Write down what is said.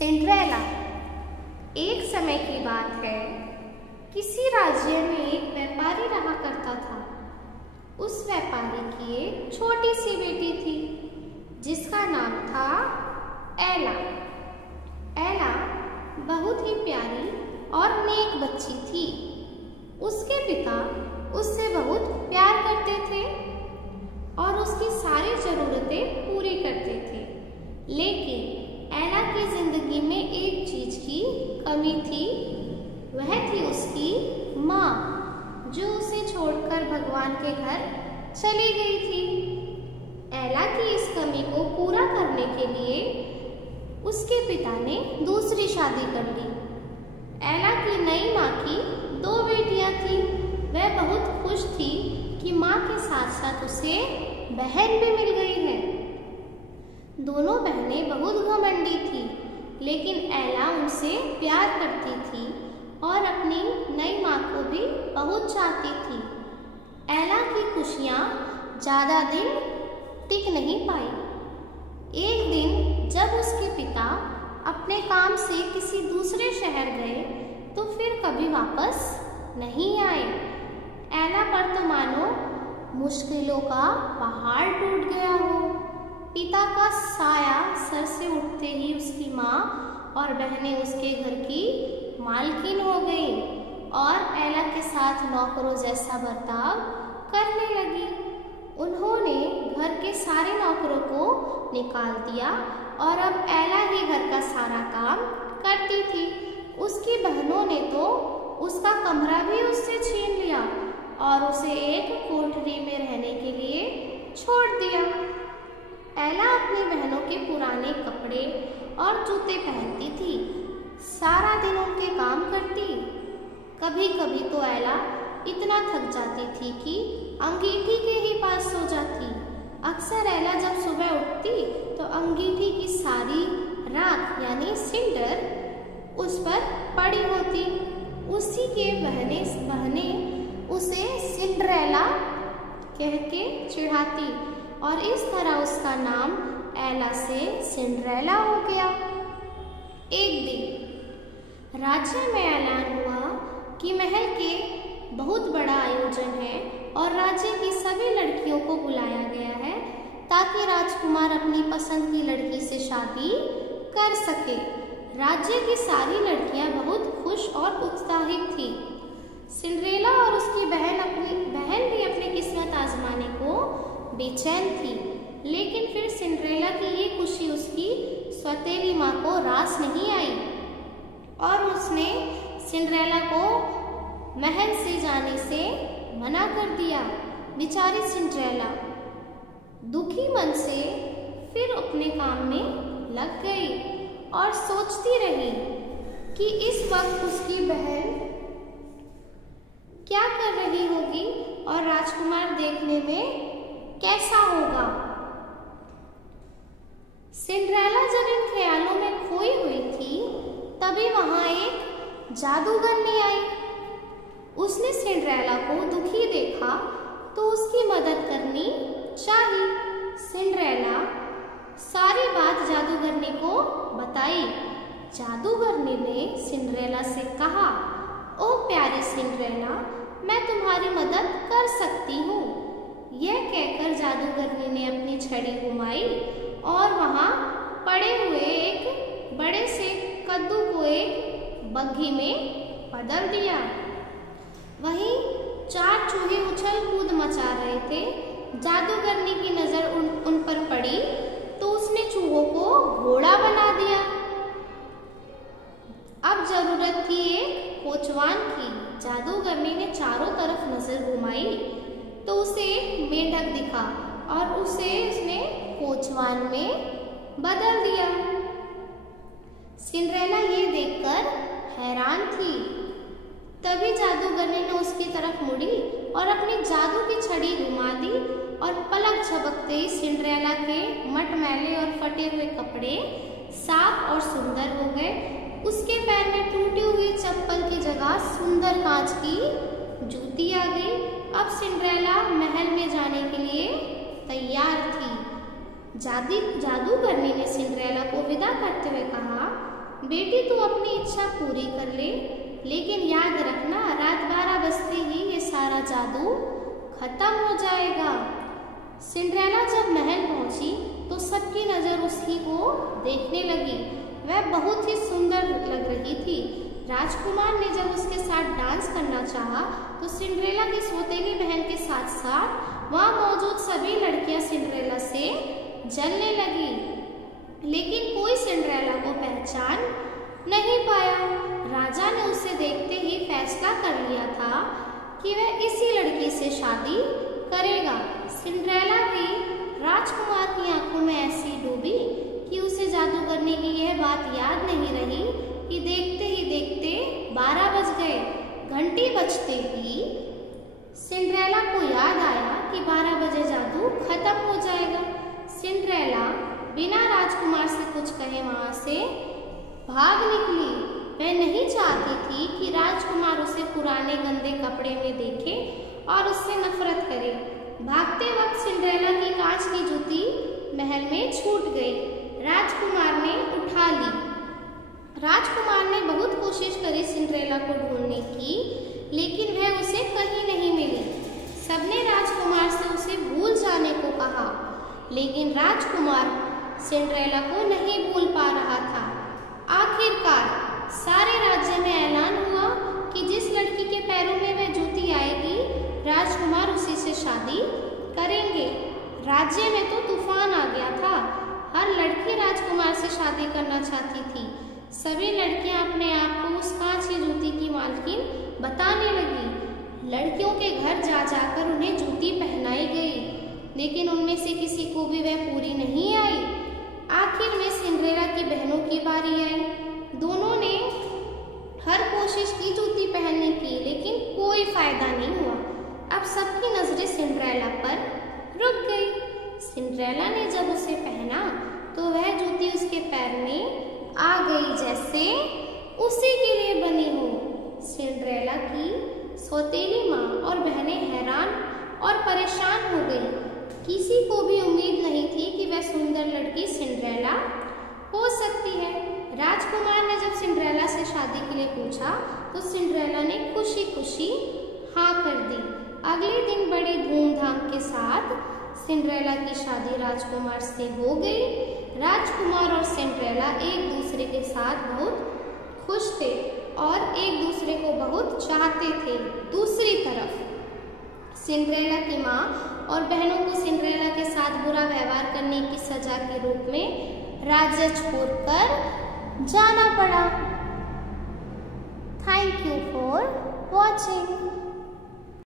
Cinderella. एक समय की बात है, किसी राज्य में एक व्यापारी रहा करता था। उस व्यापारी की एक छोटी सी बेटी थी जिसका नाम था एला। एला बहुत ही प्यारी और नेक बच्ची थी। उसके पिता उससे बहुत प्यार करते थे और उसकी सारी जरूरतें पूरी करते थे। लेकिन एला की जिंदगी में एक चीज की कमी थी, वह थी उसकी माँ, जो उसे छोड़कर भगवान के घर चली गई थी। एला की इस कमी को पूरा करने के लिए उसके पिता ने दूसरी शादी कर ली। एला की नई माँ की 2 बेटियां थीं। वह बहुत खुश थी कि माँ के साथ साथ उसे बहन भी मिल गई है। दोनों बहनें बहुत घमंडी थी, लेकिन एला उनसे प्यार करती थी और अपनी नई माँ को भी बहुत चाहती थी। एला की खुशियाँ ज़्यादा दिन टिक नहीं पाई। एक दिन जब उसके पिता अपने काम से किसी दूसरे शहर गए तो फिर कभी वापस नहीं आए। एला पर तो मानो मुश्किलों का पहाड़ टूट गया हो। पिता का साया सर से उठते ही उसकी माँ और बहनें उसके घर की मालकिन हो गई और एला के साथ नौकरों जैसा बर्ताव करने लगी। उन्होंने घर के सारे नौकरों को निकाल दिया और अब एला ही घर का सारा काम करती थी। उसकी बहनों ने तो उसका कमरा भी उससे छीन लिया और उसे एक कोठरी में रहने के लिए छोड़ दिया। एला अपनी बहनों के पुराने कपड़े और जूते पहनती थी, सारा दिन उनके काम करती। कभी कभी तो एला इतना थक जाती थी कि अंगीठी के ही पास सो जाती। अक्सर एला जब सुबह उठती तो अंगीठी की सारी राख यानी सिंडर उस पर पड़ी होती। उसी के बहनें उसे सिंड्रेला कह के चिढ़ाती और इस तरह उसका नाम एला से सिंड्रेला हो गया। एक दिन राज्य में ऐलान हुआ कि महल के बहुत बड़ा आयोजन है और राज्य की सभी लड़कियों को बुलाया गया है ताकि राजकुमार अपनी पसंद की लड़की से शादी कर सके। राज्य की सारी लड़कियां बहुत खुश और उत्साहित थी। सिंड्रेला और उसकी बहन भी अपनी किस्मत आजमाने को बेचैन थी, लेकिन फिर सिंड्रेला की ये खुशी उसकी सौतेली माँ को रास नहीं आई और उसने सिंड्रेला को महल से जाने से मना कर दिया। बेचारी सिंड्रेला दुखी मन से फिर अपने काम में लग गई और सोचती रही कि इस वक्त उसकी बहन क्या कर रही होगी और राजकुमार देखने में कैसा होगा। सिंड्रेला जब इन ख्यालों में खोई हुई थी तभी वहां एक जादूगरनी आई। उसने सिंड्रेला को दुखी देखा तो उसकी मदद करनी चाही। सिंड्रेला सारी बात जादूगरनी को बताई। जादूगरनी ने सिंड्रेला से कहा, ओ प्यारी सिंड्रेला, मैं तुम्हारी मदद कर सकती हूँ। यह कहकर जादूगरनी ने अपनी छड़ी घुमाई और वहाँ पड़े हुए एक बड़े से कद्दू को एक बग्घी में बदल दिया। वहीं 4 चूहे उछल कूद मचा रहे थे। जादूगरनी की नजर उन पर पड़ी तो उसने चूहों को घोड़ा बना दिया। अब जरूरत थी एक कोचवान की। जादूगरनी ने चारों तरफ नजर घुमाई तो उसे एक मेंढक दिखा और उसने कोचवान में बदल दिया। सिंड्रेला ये देखकर हैरान थी। तभी जादूगरनी ने उसकी तरफ मुड़ी और अपनी जादू की छड़ी घुमा दी और पलक झपकते ही सिंड्रेला के मटमैले और फटे हुए कपड़े साफ और सुंदर हो गए। उसके पैर में टूटी हुई चप्पल की जगह सुंदर कांच की जूती आ गई। अब सिंड्रेला महल में जाने के लिए तैयार थी। जादूगरनी ने सिंड्रेला को विदा करते हुए कहा, बेटी तू अपनी इच्छा पूरी कर ले, लेकिन याद रखना रात 12 बजते ही ये सारा जादू खत्म हो जाएगा। सिंड्रेला जब महल पहुंची तो सबकी नजर उसी को देखने लगी। वह बहुत ही सुंदर लग रही थी। राजकुमार ने जब उसके साथ डांस करना चाहा तो सिंड्रेला की सौतेली बहन के साथ साथ वहां मौजूद सभी लड़कियां सिंड्रेला से जलने लगी, लेकिन कोई सिंड्रेला को पहचान नहीं पाया। राजा ने उसे देखते ही फैसला कर लिया था कि वह इसी लड़की से शादी करेगा। सिंड्रेला भी राजकुमार की आंखों में ऐसी डूबी कि उसे जादू करने की यह बात याद नहीं रही कि देखते ही देखते 12 बज गए। घंटी बजते ही सिंड्रेला को याद आया कि 12 बजे जादू खत्म हो जाएगा। सिंड्रेला बिना राजकुमार से कुछ कहे वहां से भाग निकली। वह नहीं चाहती थी कि राजकुमार उसे पुराने गंदे कपड़े में देखे और उससे नफरत करे। भागते वक्त सिंड्रेला की कांच की जूती महल में छूट गई। राजकुमार ने उठा ली। राजकुमार ने बहुत कोशिश करी सिंड्रेला को ढूंढने की, लेकिन वह उसे कहीं नहीं मिली। सबने राजकुमार से उसे भूल जाने को कहा, लेकिन राजकुमार सिंड्रेला को नहीं भूल पा रहा था। आखिरकार सारे राज्य में ऐलान हुआ कि जिस लड़की के पैरों में वह जूती आएगी, राजकुमार उसी से शादी करेंगे। राज्य में तो तूफान आ गया था। हर लड़की राजकुमार से शादी करना चाहती थी। सभी लड़कियां अपने आप को उस कांच की जूती की मालकिन बताने लगी। लड़कियों के घर जा जाकर उन्हें जूती पहनाई गई, लेकिन उनमें से किसी को भी वह पूरी नहीं आई। आखिर में सिंड्रेला की बहनों की बारी आई। दोनों ने हर कोशिश की जूती पहनने की, लेकिन कोई फायदा नहीं हुआ। अब सबकी नजरें सिंड्रेला पर रुक गई। सिंड्रेला ने जब उसे पहना तो वह जूती उसके पैर में आ गई जैसे उसी के लिए बनी हो। सिंड्रेला की सौतेली माँ और बहनें हैरान और परेशान हो गई। किसी को भी उम्मीद नहीं थी कि वह सुंदर लड़की सिंड्रेला हो सकती है। राजकुमार ने जब सिंड्रेला से शादी के लिए पूछा तो सिंड्रेला ने खुशी खुशी हाँ कर दी। अगले दिन बड़ी धूमधाम के साथ सिंड्रेला की शादी राजकुमार से हो गई। राजकुमार और सिंड्रेला एक दूसरे के साथ बहुत खुश थे और एक दूसरे को बहुत चाहते थे। दूसरी तरफ सिंड्रेला की माँ और बहनों को सिंड्रेला के साथ बुरा व्यवहार करने की सजा के रूप में राज्य छोड़कर जाना पड़ा। Thank you for watching.